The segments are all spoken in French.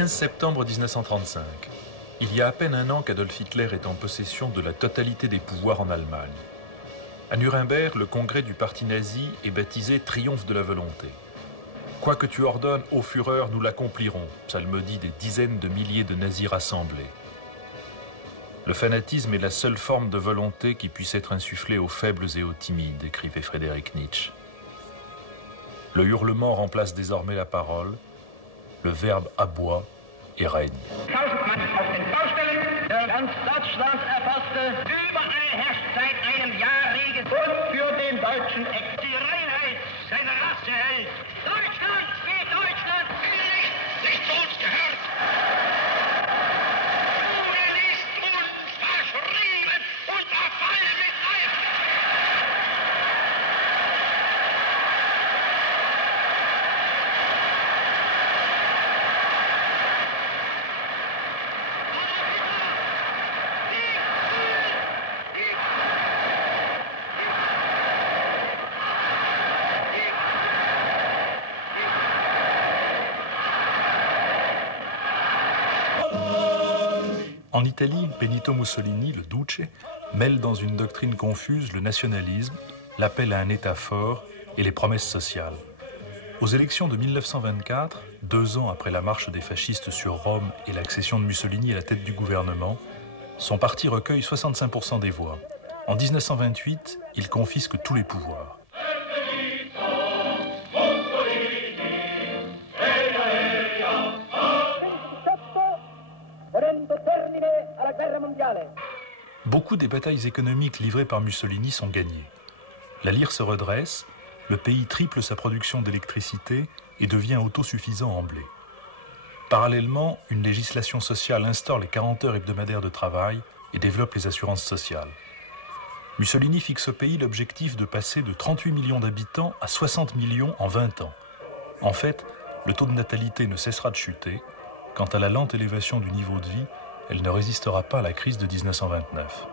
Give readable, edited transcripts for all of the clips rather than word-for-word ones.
15 septembre 1935. Il y a à peine un an qu'Adolf Hitler est en possession de la totalité des pouvoirs en Allemagne. À Nuremberg, le congrès du parti nazi est baptisé Triomphe de la volonté. Quoi que tu ordonnes, ô Führer, nous l'accomplirons, psalmodient des dizaines de milliers de nazis rassemblés. Le fanatisme est la seule forme de volonté qui puisse être insufflée aux faibles et aux timides, écrivait Friedrich Nietzsche. Le hurlement remplace désormais la parole, le verbe aboie et règne. En Italie, Benito Mussolini, le Duce, mêle dans une doctrine confuse le nationalisme, l'appel à un État fort et les promesses sociales. Aux élections de 1924, 2 ans après la marche des fascistes sur Rome et l'accession de Mussolini à la tête du gouvernement, son parti recueille 65% des voix. En 1928, il confisque tous les pouvoirs. Beaucoup des batailles économiques livrées par Mussolini sont gagnées. La lire se redresse, le pays triple sa production d'électricité et devient autosuffisant en blé. Parallèlement, une législation sociale instaure les 40 heures hebdomadaires de travail et développe les assurances sociales. Mussolini fixe au pays l'objectif de passer de 38 millions d'habitants à 60 millions en 20 ans. En fait, le taux de natalité ne cessera de chuter. Quant à la lente élévation du niveau de vie, elle ne résistera pas à la crise de 1929.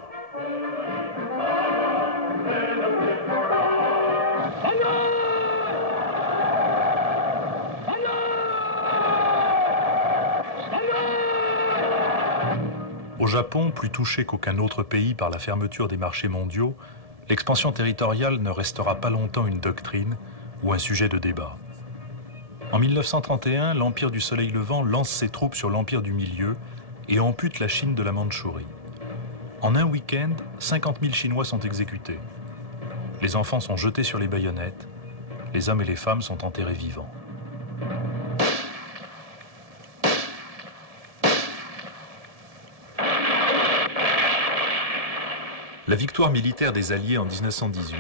Au Japon, plus touché qu'aucun autre pays par la fermeture des marchés mondiaux, l'expansion territoriale ne restera pas longtemps une doctrine ou un sujet de débat. En 1931, l'Empire du Soleil Levant lance ses troupes sur l'Empire du Milieu et ampute la Chine de la Mandchourie. En un week-end, 50 000 Chinois sont exécutés. Les enfants sont jetés sur les baïonnettes, les hommes et les femmes sont enterrés vivants. La victoire militaire des Alliés en 1918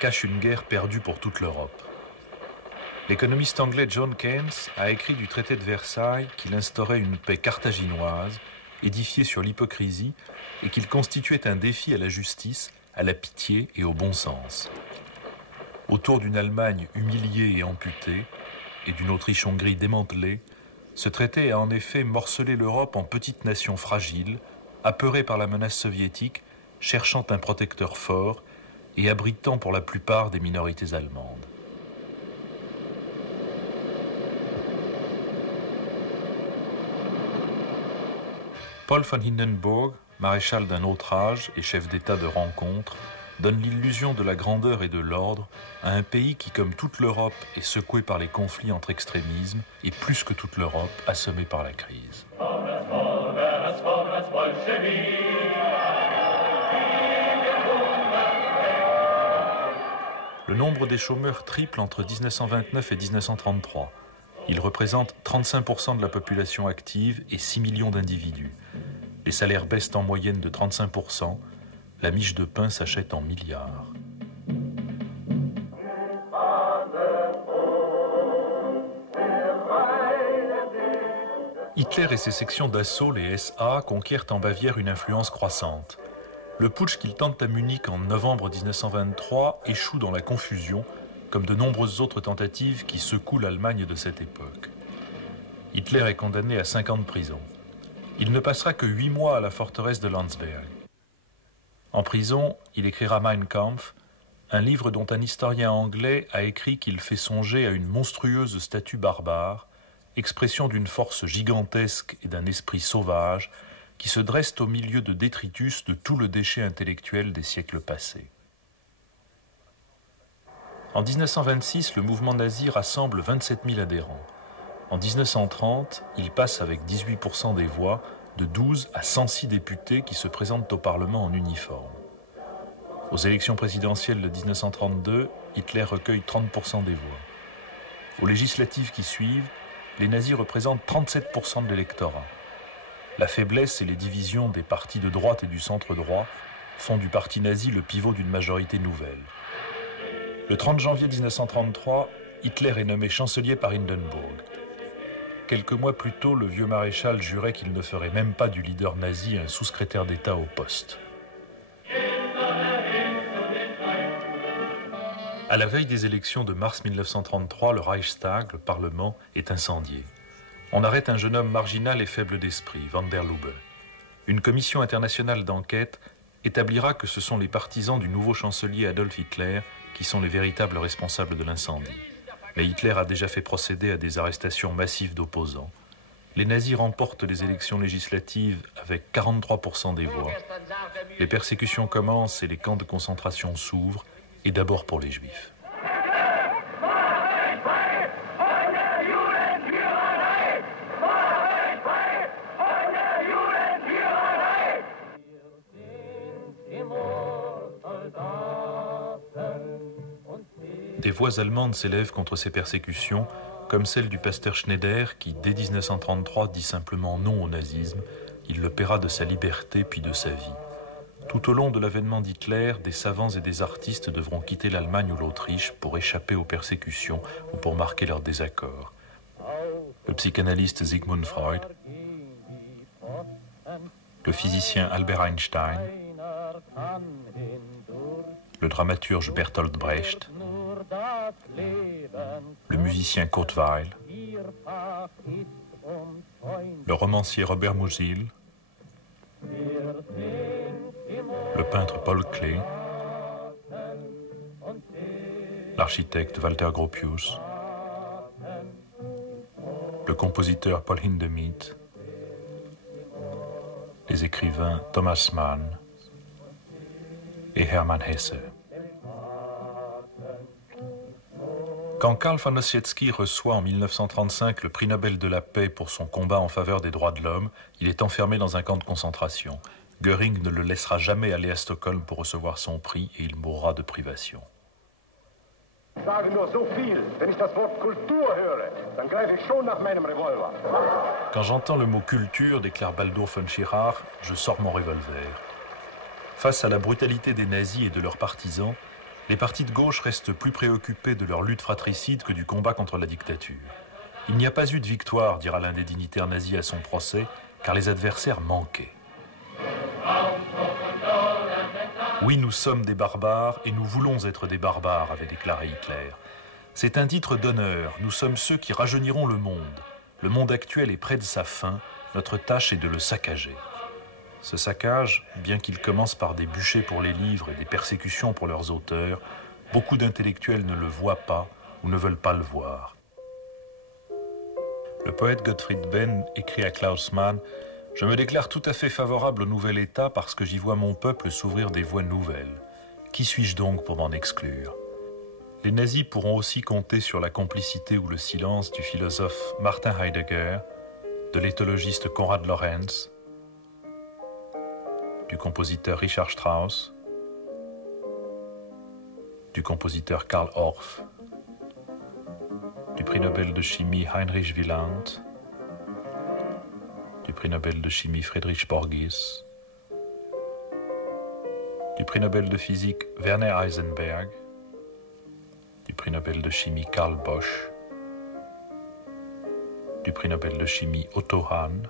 cache une guerre perdue pour toute l'Europe. L'économiste anglais John Keynes a écrit du traité de Versailles qu'il instaurait une paix carthaginoise, édifiée sur l'hypocrisie, et qu'il constituait un défi à la justice, à la pitié et au bon sens. Autour d'une Allemagne humiliée et amputée, et d'une Autriche-Hongrie démantelée, ce traité a en effet morcelé l'Europe en petites nations fragiles, apeurées par la menace soviétique, cherchant un protecteur fort et abritant pour la plupart des minorités allemandes. Paul von Hindenburg, maréchal d'un autre âge et chef d'État de rencontre, donne l'illusion de la grandeur et de l'ordre à un pays qui, comme toute l'Europe, est secoué par les conflits entre extrémismes et plus que toute l'Europe, assommé par la crise. Le nombre des chômeurs triple entre 1929 et 1933. Il représente 35% de la population active et 6 millions d'individus. Les salaires baissent en moyenne de 35%. La miche de pain s'achète en milliards. Hitler et ses sections d'assaut, les SA, conquièrent en Bavière une influence croissante. Le putsch qu'ils tentent à Munich en novembre 1923 échoue dans la confusion, comme de nombreuses autres tentatives qui secouent l'Allemagne de cette époque. Hitler est condamné à 5 ans de prison. Il ne passera que 8 mois à la forteresse de Landsberg. En prison, il écrira Mein Kampf, un livre dont un historien anglais a écrit qu'il fait songer à une monstrueuse statue barbare, expression d'une force gigantesque et d'un esprit sauvage qui se dressent au milieu de détritus de tout le déchet intellectuel des siècles passés. En 1926, le mouvement nazi rassemble 27 000 adhérents. En 1930, il passe avec 18% des voix de 12 à 106 députés qui se présentent au Parlement en uniforme. Aux élections présidentielles de 1932, Hitler recueille 30% des voix. Aux législatives qui suivent, les nazis représentent 37% de l'électorat. La faiblesse et les divisions des partis de droite et du centre-droit font du parti nazi le pivot d'une majorité nouvelle. Le 30 janvier 1933, Hitler est nommé chancelier par Hindenburg. Quelques mois plus tôt, le vieux maréchal jurait qu'il ne ferait même pas du leader nazi un sous-secrétaire d'État au poste. À la veille des élections de mars 1933, le Reichstag, le Parlement, est incendié. On arrête un jeune homme marginal et faible d'esprit, van der Lubbe. Une commission internationale d'enquête établira que ce sont les partisans du nouveau chancelier Adolf Hitler qui sont les véritables responsables de l'incendie. Mais Hitler a déjà fait procéder à des arrestations massives d'opposants. Les nazis remportent les élections législatives avec 43% des voix. Les persécutions commencent et les camps de concentration s'ouvrent, et d'abord pour les Juifs. Des voix allemandes s'élèvent contre ces persécutions, comme celle du pasteur Schneider qui, dès 1933, dit simplement non au nazisme. Il le paiera de sa liberté puis de sa vie. Tout au long de l'avènement d'Hitler, des savants et des artistes devront quitter l'Allemagne ou l'Autriche pour échapper aux persécutions ou pour marquer leur désaccord. Le psychanalyste Sigmund Freud, le physicien Albert Einstein, le dramaturge Bertolt Brecht, le musicien Kurt Weill, le romancier Robert Musil, le peintre Paul Klee, l'architecte Walter Gropius, le compositeur Paul Hindemith, les écrivains Thomas Mann et Hermann Hesse. Quand Karl von Ossietzky reçoit en 1935 le prix Nobel de la paix pour son combat en faveur des droits de l'homme, il est enfermé dans un camp de concentration. Göring ne le laissera jamais aller à Stockholm pour recevoir son prix et il mourra de privation. Quand j'entends le mot culture, déclare Baldur von Schirach, je sors mon revolver. Face à la brutalité des nazis et de leurs partisans, les partis de gauche restent plus préoccupés de leur lutte fratricide que du combat contre la dictature. Il n'y a pas eu de victoire, dira l'un des dignitaires nazis à son procès, car les adversaires manquaient. Oui, nous sommes des barbares et nous voulons être des barbares, avait déclaré Hitler. C'est un titre d'honneur, nous sommes ceux qui rajeuniront le monde. Le monde actuel est près de sa fin, notre tâche est de le saccager. Ce saccage, bien qu'il commence par des bûchers pour les livres et des persécutions pour leurs auteurs, beaucoup d'intellectuels ne le voient pas ou ne veulent pas le voir. Le poète Gottfried Benn écrit à Klaus Mann « Je me déclare tout à fait favorable au nouvel État parce que j'y vois mon peuple s'ouvrir des voies nouvelles. Qui suis-je donc pour m'en exclure ?» Les nazis pourront aussi compter sur la complicité ou le silence du philosophe Martin Heidegger, de l'éthologiste Konrad Lorenz, du compositeur Richard Strauss, du compositeur Karl Orff, du prix Nobel de chimie Heinrich Wieland, du prix Nobel de chimie Friedrich Borges, du prix Nobel de physique Werner Heisenberg, du prix Nobel de chimie Karl Bosch, du prix Nobel de chimie Otto Hahn,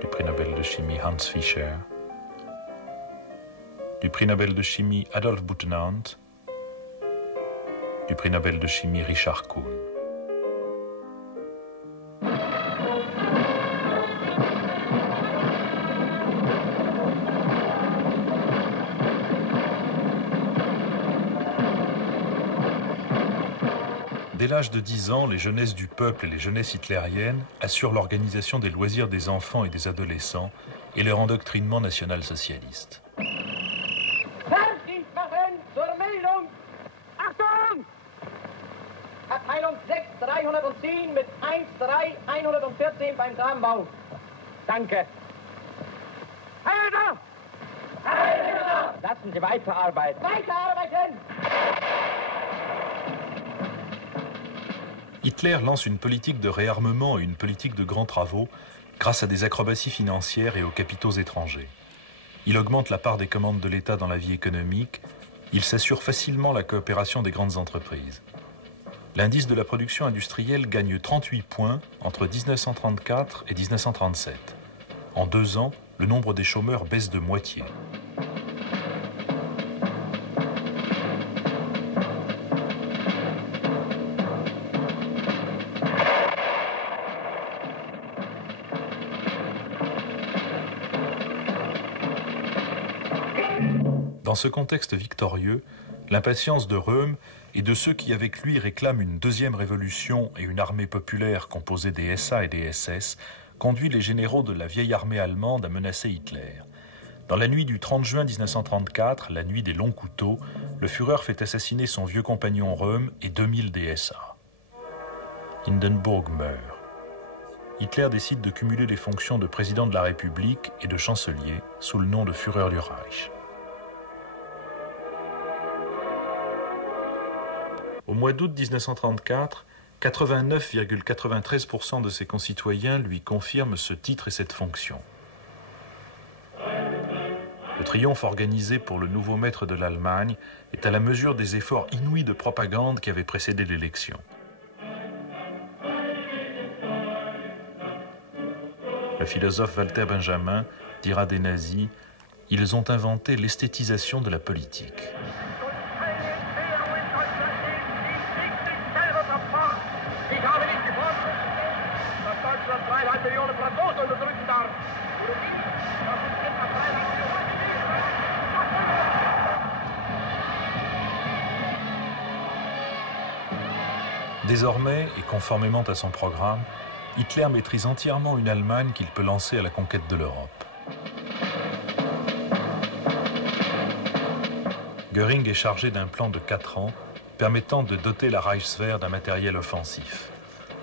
du prix Nobel de chimie Hans Fischer, du prix Nobel de chimie Adolf Butenandt, du prix Nobel de chimie Richard Kuhn. Dès l'âge de 10 ans, les jeunesses du peuple et les jeunesses hitlériennes assurent l'organisation des loisirs des enfants et des adolescents et leur endoctrinement national-socialiste. Abteilung 6, 310 mit 1-3, 114 beim Trambau. Danke. Heilder! Heilder! Lassen Sie weiterarbeiten. Weiterarbeiten! Hitler lance une politique de réarmement et une politique de grands travaux grâce à des acrobaties financières et aux capitaux étrangers. Il augmente la part des commandes de l'État dans la vie économique. Il s'assure facilement la coopération des grandes entreprises. L'indice de la production industrielle gagne 38 points entre 1934 et 1937. En 2 ans, le nombre des chômeurs baisse de moitié. Dans ce contexte victorieux, l'impatience de Röhm et de ceux qui avec lui réclament une deuxième révolution et une armée populaire composée des SA et des SS conduit les généraux de la vieille armée allemande à menacer Hitler. Dans la nuit du 30 juin 1934, la nuit des longs couteaux, le Führer fait assassiner son vieux compagnon Röhm et 2000 des SA. Hindenburg meurt. Hitler décide de cumuler les fonctions de président de la République et de chancelier sous le nom de Führer du Reich. Au mois d'août 1934, 89,93% de ses concitoyens lui confirment ce titre et cette fonction. Le triomphe organisé pour le nouveau maître de l'Allemagne est à la mesure des efforts inouïs de propagande qui avaient précédé l'élection. Le philosophe Walter Benjamin dira des nazis « Ils ont inventé l'esthétisation de la politique ». Désormais, et conformément à son programme, Hitler maîtrise entièrement une Allemagne qu'il peut lancer à la conquête de l'Europe. Göring est chargé d'un plan de 4 ans permettant de doter la Reichswehr d'un matériel offensif.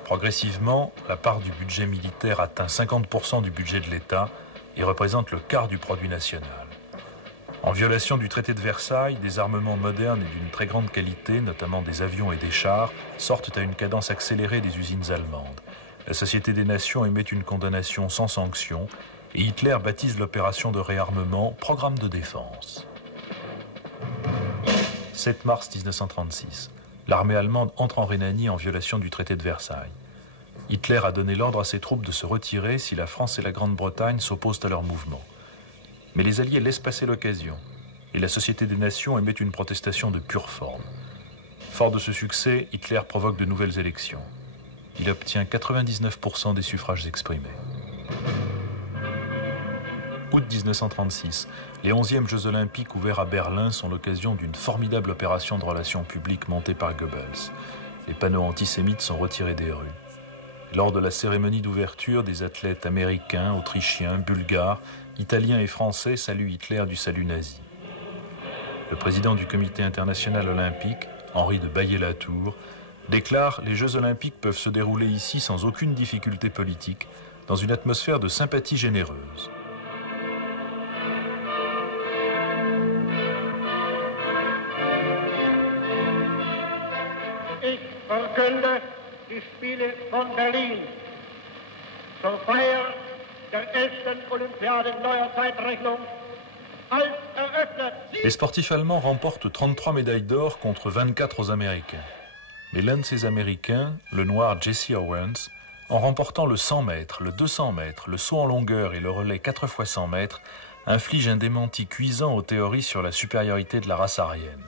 Progressivement, la part du budget militaire atteint 50% du budget de l'État et représente le quart du produit national. En violation du traité de Versailles, des armements modernes et d'une très grande qualité, notamment des avions et des chars, sortent à une cadence accélérée des usines allemandes. La Société des Nations émet une condamnation sans sanction et Hitler baptise l'opération de réarmement « Programme de défense ». 7 mars 1936. L'armée allemande entre en Rhénanie en violation du traité de Versailles. Hitler a donné l'ordre à ses troupes de se retirer si la France et la Grande-Bretagne s'opposent à leur mouvement. Mais les Alliés laissent passer l'occasion et la Société des Nations émet une protestation de pure forme. Fort de ce succès, Hitler provoque de nouvelles élections. Il obtient 99% des suffrages exprimés. Août 1936, les 11e Jeux Olympiques ouverts à Berlin sont l'occasion d'une formidable opération de relations publiques montée par Goebbels. Les panneaux antisémites sont retirés des rues. Lors de la cérémonie d'ouverture, des athlètes américains, autrichiens, bulgares, italiens et français saluent Hitler du salut nazi. Le président du Comité international olympique, Henri de Baillet-Latour, déclare « Les Jeux olympiques peuvent se dérouler ici sans aucune difficulté politique, dans une atmosphère de sympathie généreuse. » Ich verkünde die Spiele von Berlin zur Feier der 11. Olympiade neuer Zeitrechnung als eröffnet. Les sportifs allemands remportent 33 médailles d'or contre 24 aux Américains. Mais l'un de ces Américains, le noir Jesse Owens, en remportant le 100 mètres, le 200 mètres, le saut en longueur et le relais 4 x 100 mètres, inflige un démenti cuisant aux théories sur la supériorité de la race aryenne.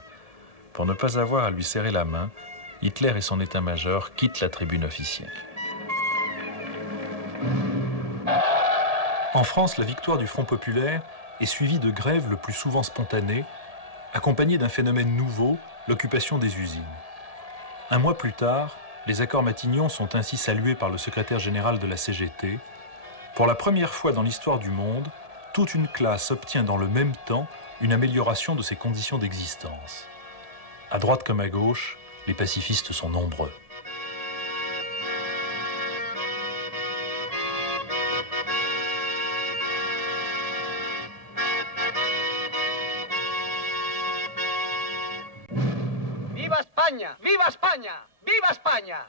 Pour ne pas avoir à lui serrer la main, Hitler et son état-major quittent la tribune officielle. En France, la victoire du Front populaire est suivie de grèves le plus souvent spontanées, accompagnées d'un phénomène nouveau, l'occupation des usines. Un mois plus tard, les accords Matignon sont ainsi salués par le secrétaire général de la CGT. Pour la première fois dans l'histoire du monde, toute une classe obtient dans le même temps une amélioration de ses conditions d'existence. À droite comme à gauche, les pacifistes sont nombreux. Viva España! Viva España! Viva España!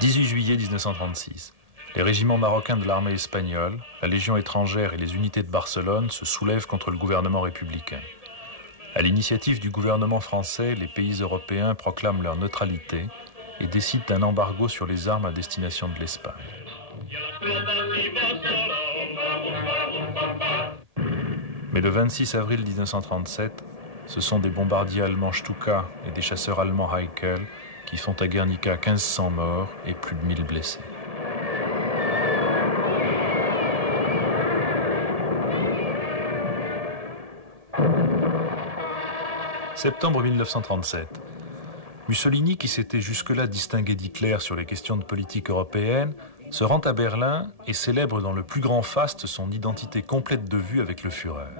18 juillet 1936. Les régiments marocains de l'armée espagnole, la Légion étrangère et les unités de Barcelone se soulèvent contre le gouvernement républicain. À l'initiative du gouvernement français, les pays européens proclament leur neutralité et décident d'un embargo sur les armes à destination de l'Espagne. Mais le 26 avril 1937, ce sont des bombardiers allemands Stuka et des chasseurs allemands Heikel qui font à Guernica 1500 morts et plus de 1000 blessés. Septembre 1937. Mussolini, qui s'était jusque-là distingué d'Hitler sur les questions de politique européenne, se rend à Berlin et célèbre dans le plus grand faste son identité complète de vue avec le Führer.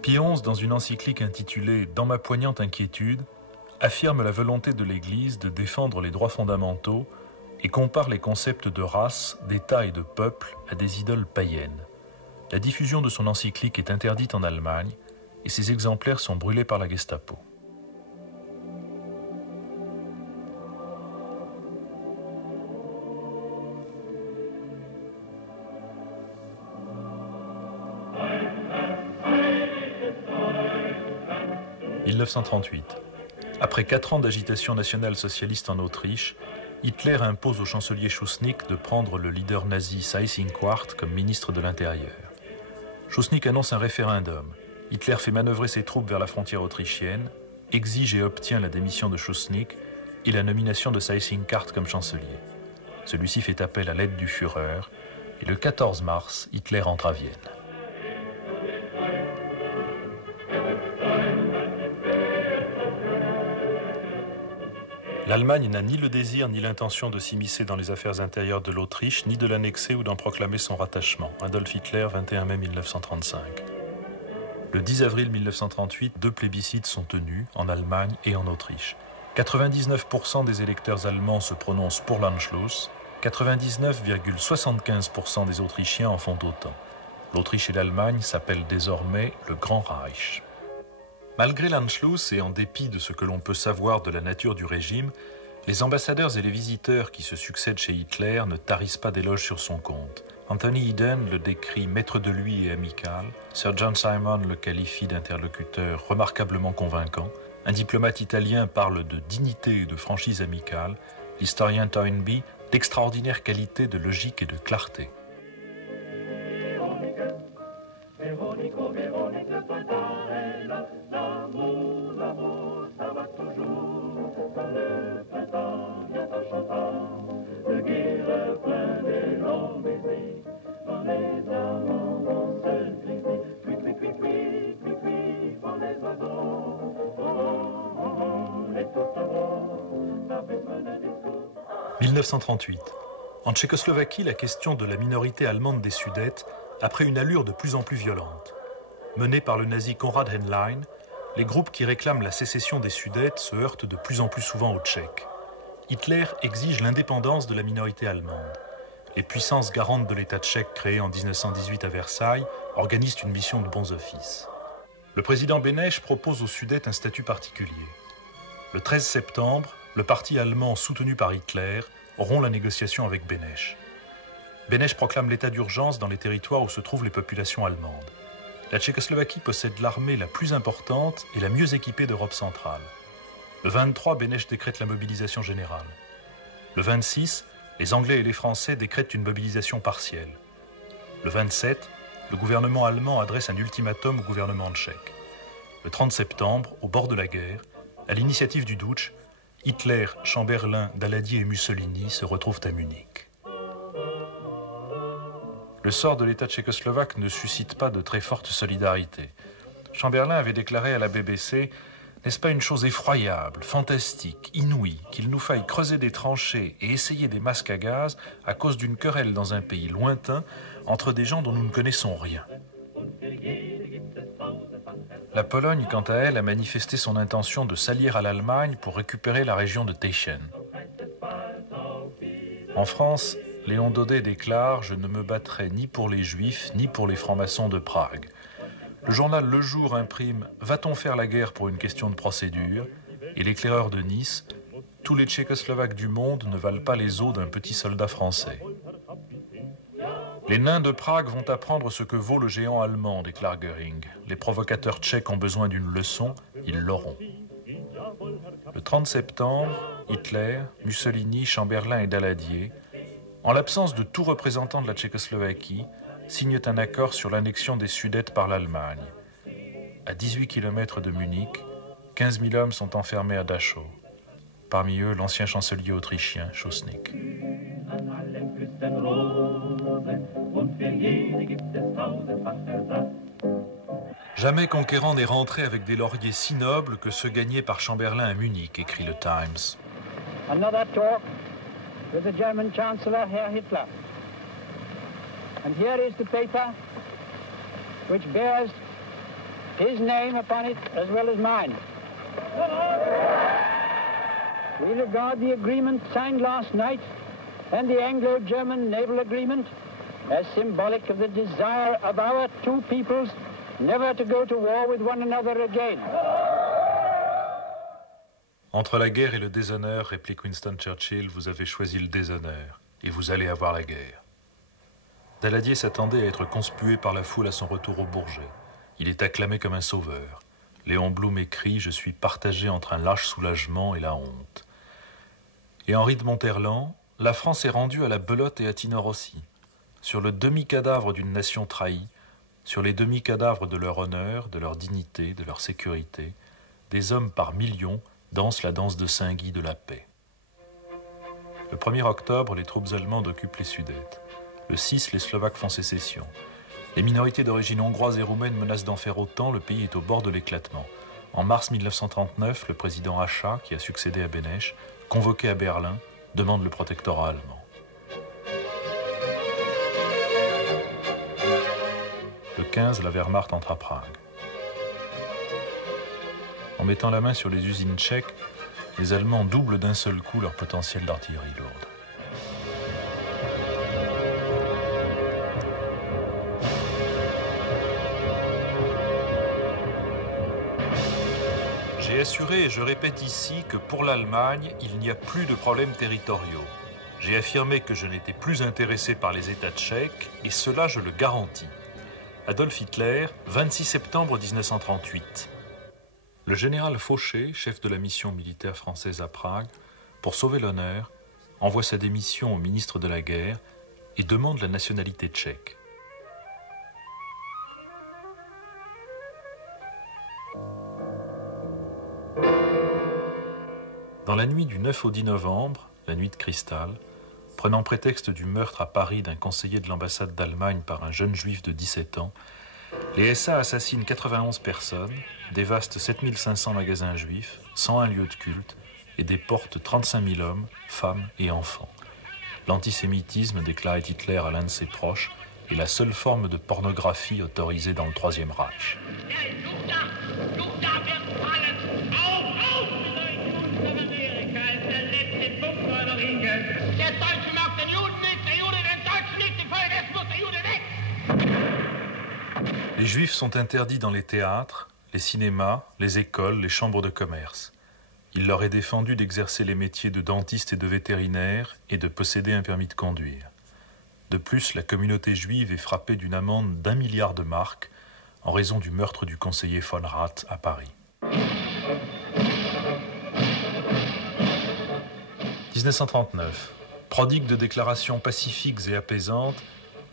Pie XI, dans une encyclique intitulée « Dans ma poignante inquiétude », affirme la volonté de l'Église de défendre les droits fondamentaux et compare les concepts de race, d'État et de peuple à des idoles païennes. La diffusion de son encyclique est interdite en Allemagne et ses exemplaires sont brûlés par la Gestapo. « 1938. Après 4 ans d'agitation nationale socialiste en Autriche, Hitler impose au chancelier Schuschnigg de prendre le leader nazi Seyss-Inquart comme ministre de l'Intérieur. Schuschnigg annonce un référendum. Hitler fait manœuvrer ses troupes vers la frontière autrichienne, exige et obtient la démission de Schuschnigg et la nomination de Seyss-Inquart comme chancelier. Celui-ci fait appel à l'aide du Führer et le 14 mars, Hitler entre à Vienne. L'Allemagne n'a ni le désir ni l'intention de s'immiscer dans les affaires intérieures de l'Autriche, ni de l'annexer ou d'en proclamer son rattachement. Adolf Hitler, 21 mai 1935. Le 10 avril 1938, 2 plébiscites sont tenus en Allemagne et en Autriche. 99% des électeurs allemands se prononcent pour l'Anschluss, 99,75% des Autrichiens en font autant. L'Autriche et l'Allemagne s'appellent désormais le Grand Reich. Malgré l'Anschluss et en dépit de ce que l'on peut savoir de la nature du régime, les ambassadeurs et les visiteurs qui se succèdent chez Hitler ne tarissent pas d'éloges sur son compte. Anthony Eden le décrit maître de lui et amical, Sir John Simon le qualifie d'interlocuteur remarquablement convaincant, un diplomate italien parle de dignité et de franchise amicale, l'historien Toynbee d'extraordinaire qualité de logique et de clarté. « 1938. En Tchécoslovaquie, la question de la minorité allemande des Sudètes a pris une allure de plus en plus violente. Menés par le nazi Konrad Henlein, les groupes qui réclament la sécession des Sudètes se heurtent de plus en plus souvent aux Tchèques. Hitler exige l'indépendance de la minorité allemande. Les puissances garantes de l'État tchèque créé en 1918 à Versailles organisent une mission de bons offices. Le président Beneš propose aux Sudètes un statut particulier. Le 13 septembre, le parti allemand soutenu par Hitler rompt la négociation avec Beneš. Beneš proclame l'état d'urgence dans les territoires où se trouvent les populations allemandes. La Tchécoslovaquie possède l'armée la plus importante et la mieux équipée d'Europe centrale. Le 23, Beneš décrète la mobilisation générale. Le 26, les Anglais et les Français décrètent une mobilisation partielle. Le 27, le gouvernement allemand adresse un ultimatum au gouvernement tchèque. Le 30 septembre, au bord de la guerre, à l'initiative du Dutch, Hitler, Chamberlain, Daladier et Mussolini se retrouvent à Munich. Le sort de l'État tchécoslovaque ne suscite pas de très forte solidarité. Chamberlain avait déclaré à la BBC « N'est-ce pas une chose effroyable, fantastique, inouïe, qu'il nous faille creuser des tranchées et essayer des masques à gaz à cause d'une querelle dans un pays lointain entre des gens dont nous ne connaissons rien ?» La Pologne, quant à elle, a manifesté son intention de s'allier à l'Allemagne pour récupérer la région de Teschen. En France, Léon Daudet déclare « Je ne me battrai ni pour les Juifs, ni pour les francs-maçons de Prague ». Le journal Le Jour imprime « Va-t-on faire la guerre pour une question de procédure ?» et l'éclaireur de Nice « Tous les Tchécoslovaques du monde ne valent pas les os d'un petit soldat français ». Les nains de Prague vont apprendre ce que vaut le géant allemand, déclare Göring. Les provocateurs tchèques ont besoin d'une leçon, ils l'auront. Le 30 septembre, Hitler, Mussolini, Chamberlain et Daladier, en l'absence de tout représentant de la Tchécoslovaquie, signent un accord sur l'annexion des Sudètes par l'Allemagne. À 18 km de Munich, 15 000 hommes sont enfermés à Dachau. Parmi eux, l'ancien chancelier autrichien, Schuschnigg. Jamais conquérant n'est rentré avec des lauriers si nobles que ceux gagnés par Chamberlain à Munich, écrit le Times. Another talk with the German Chancellor, Herr Hitler. And here is the paper which bears his name upon it as well as mine. We regard the agreement signed last night and the Anglo-German naval agreement as symbolic of the desire of our two peoples never to go to war with one another again. Entre la guerre et le déshonneur, réplique Winston Churchill, vous avez choisi le déshonneur et vous allez avoir la guerre. Daladier s'attendait à être conspué par la foule à son retour au Bourget. Il est acclamé comme un sauveur. Léon Blum écrit « Je suis partagé entre un lâche soulagement et la honte ». Et Henri de Monterland, la France est rendue à la belote et à Tinor aussi. Sur le demi-cadavre d'une nation trahie, sur les demi-cadavres de leur honneur, de leur dignité, de leur sécurité, des hommes par millions dansent la danse de Saint-Guy de la paix. Le 1er octobre, les troupes allemandes occupent les Sudètes. Le 6, les Slovaques font sécession. Les minorités d'origine hongroise et roumaine menacent d'en faire autant, le pays est au bord de l'éclatement. En mars 1939, le président Hácha, qui a succédé à Beneš, convoqué à Berlin, demande le protectorat allemand. Le 15, la Wehrmacht entre à Prague. En mettant la main sur les usines tchèques, les Allemands doublent d'un seul coup leur potentiel d'artillerie lourde. J'ai assuré et je répète ici que pour l'Allemagne, il n'y a plus de problèmes territoriaux. J'ai affirmé que je n'étais plus intéressé par les États tchèques et cela je le garantis. Adolf Hitler, 26 septembre 1938. Le général Fauché, chef de la mission militaire française à Prague, pour sauver l'honneur, envoie sa démission au ministre de la Guerre et demande la nationalité tchèque. Dans la nuit du 9 au 10 novembre, la nuit de cristal, prenant prétexte du meurtre à Paris d'un conseiller de l'ambassade d'Allemagne par un jeune juif de 17 ans, les SA assassinent 91 personnes, dévastent 7500 magasins juifs, 101 lieux de culte et déportent 35 000 hommes, femmes et enfants. L'antisémitisme, déclarait Hitler à l'un de ses proches, est la seule forme de pornographie autorisée dans le Troisième Reich. Les Juifs sont interdits dans les théâtres, les cinémas, les écoles, les chambres de commerce. Il leur est défendu d'exercer les métiers de dentiste et de vétérinaire et de posséder un permis de conduire. De plus, la communauté juive est frappée d'une amende d'1 milliard de marks en raison du meurtre du conseiller von Rath à Paris. 1939. Prodigue de déclarations pacifiques et apaisantes,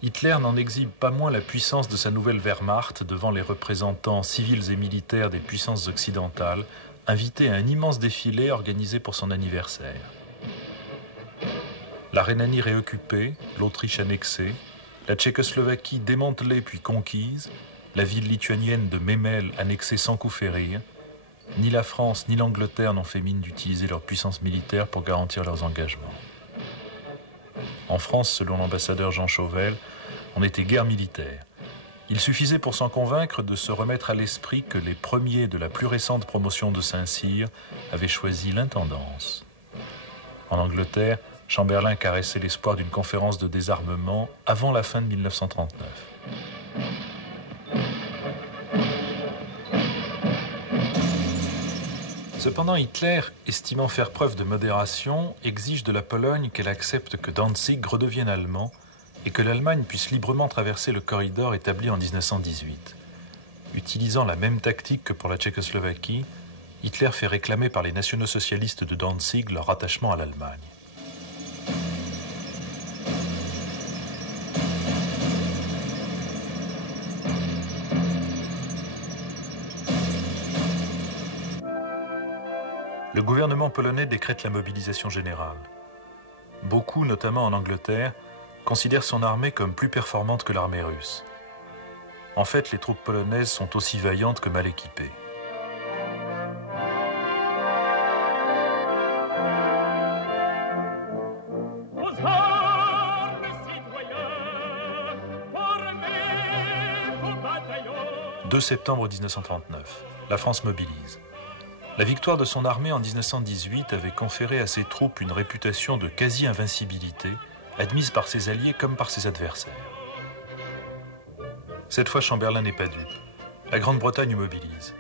Hitler n'en exhibe pas moins la puissance de sa nouvelle Wehrmacht devant les représentants civils et militaires des puissances occidentales, invité à un immense défilé organisé pour son anniversaire. La Rhénanie réoccupée, l'Autriche annexée, la Tchécoslovaquie démantelée puis conquise, la ville lituanienne de Memel annexée sans coup férir, ni la France ni l'Angleterre n'ont fait mine d'utiliser leur puissance militaire pour garantir leurs engagements. En France, selon l'ambassadeur Jean Chauvel, on était guerre militaire. Il suffisait pour s'en convaincre de se remettre à l'esprit que les premiers de la plus récente promotion de Saint-Cyr avaient choisi l'intendance. En Angleterre, Chamberlain caressait l'espoir d'une conférence de désarmement avant la fin de 1939. Cependant, Hitler, estimant faire preuve de modération, exige de la Pologne qu'elle accepte que Danzig redevienne allemand et que l'Allemagne puisse librement traverser le corridor établi en 1918. Utilisant la même tactique que pour la Tchécoslovaquie, Hitler fait réclamer par les nationaux-socialistes de Danzig leur rattachement à l'Allemagne. Le gouvernement polonais décrète la mobilisation générale. Beaucoup, notamment en Angleterre, considèrent son armée comme plus performante que l'armée russe. En fait, les troupes polonaises sont aussi vaillantes que mal équipées. « 2 septembre 1939, la France mobilise. La victoire de son armée en 1918 avait conféré à ses troupes une réputation de quasi-invincibilité, admise par ses alliés comme par ses adversaires. Cette fois, Chamberlain n'est pas dupe. La Grande-Bretagne mobilise.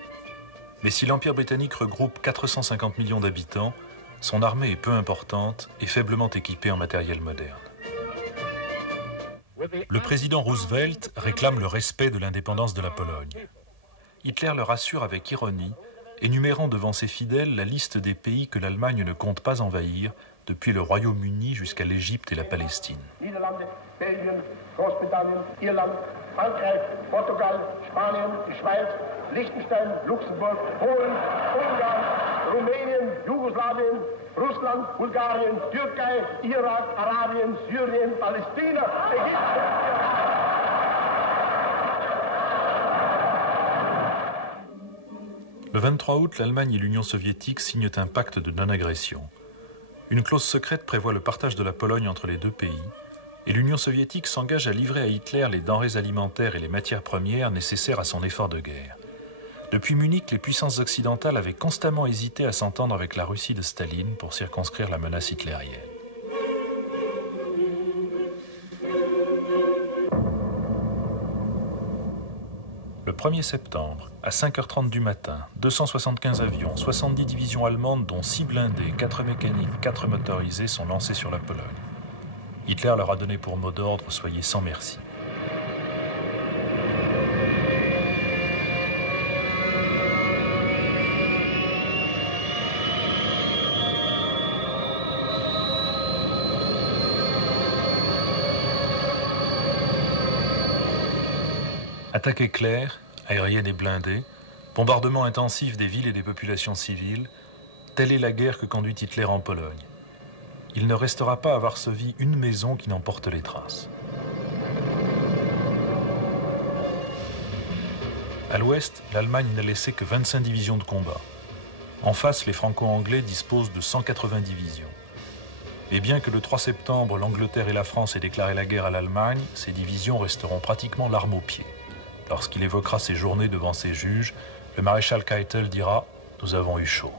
Mais si l'Empire britannique regroupe 450 millions d'habitants, son armée est peu importante et faiblement équipée en matériel moderne. Le président Roosevelt réclame le respect de l'indépendance de la Pologne. Hitler le rassure avec ironie, énumérant devant ses fidèles la liste des pays que l'Allemagne ne compte pas envahir, depuis le Royaume-Uni jusqu'à l'Égypte et la Palestine. Niederlande, Belgien, Großbritannien, Irland, Frankreich, Portugal, Spanien, die Schweiz, Liechtenstein, Luxemburg, Polen, Ungarn, Rumänien, Jugoslawien, Russland, Bulgarien, Türkei, Irak, Arabien, Syrien, Palästina, Ägypten. Le 23 août, l'Allemagne et l'Union soviétique signent un pacte de non-agression. Une clause secrète prévoit le partage de la Pologne entre les deux pays, et l'Union soviétique s'engage à livrer à Hitler les denrées alimentaires et les matières premières nécessaires à son effort de guerre. Depuis Munich, les puissances occidentales avaient constamment hésité à s'entendre avec la Russie de Staline pour circonscrire la menace hitlérienne. Le 1er septembre, à 5h30 du matin, 275 avions, 70 divisions allemandes, dont 6 blindés, 4 mécaniques, 4 motorisés, sont lancés sur la Pologne. Hitler leur a donné pour mot d'ordre « Soyez sans merci ». Attaque éclair, aérienne et blindée, bombardement intensif des villes et des populations civiles, telle est la guerre que conduit Hitler en Pologne. Il ne restera pas à Varsovie une maison qui n'en porte les traces. À l'ouest, l'Allemagne n'a laissé que 25 divisions de combat. En face, les Franco-Anglais disposent de 180 divisions. Mais bien que le 3 septembre, l'Angleterre et la France aient déclaré la guerre à l'Allemagne, ces divisions resteront pratiquement l'arme au pied. Lorsqu'il évoquera ses journées devant ses juges, le maréchal Keitel dira « Nous avons eu chaud ».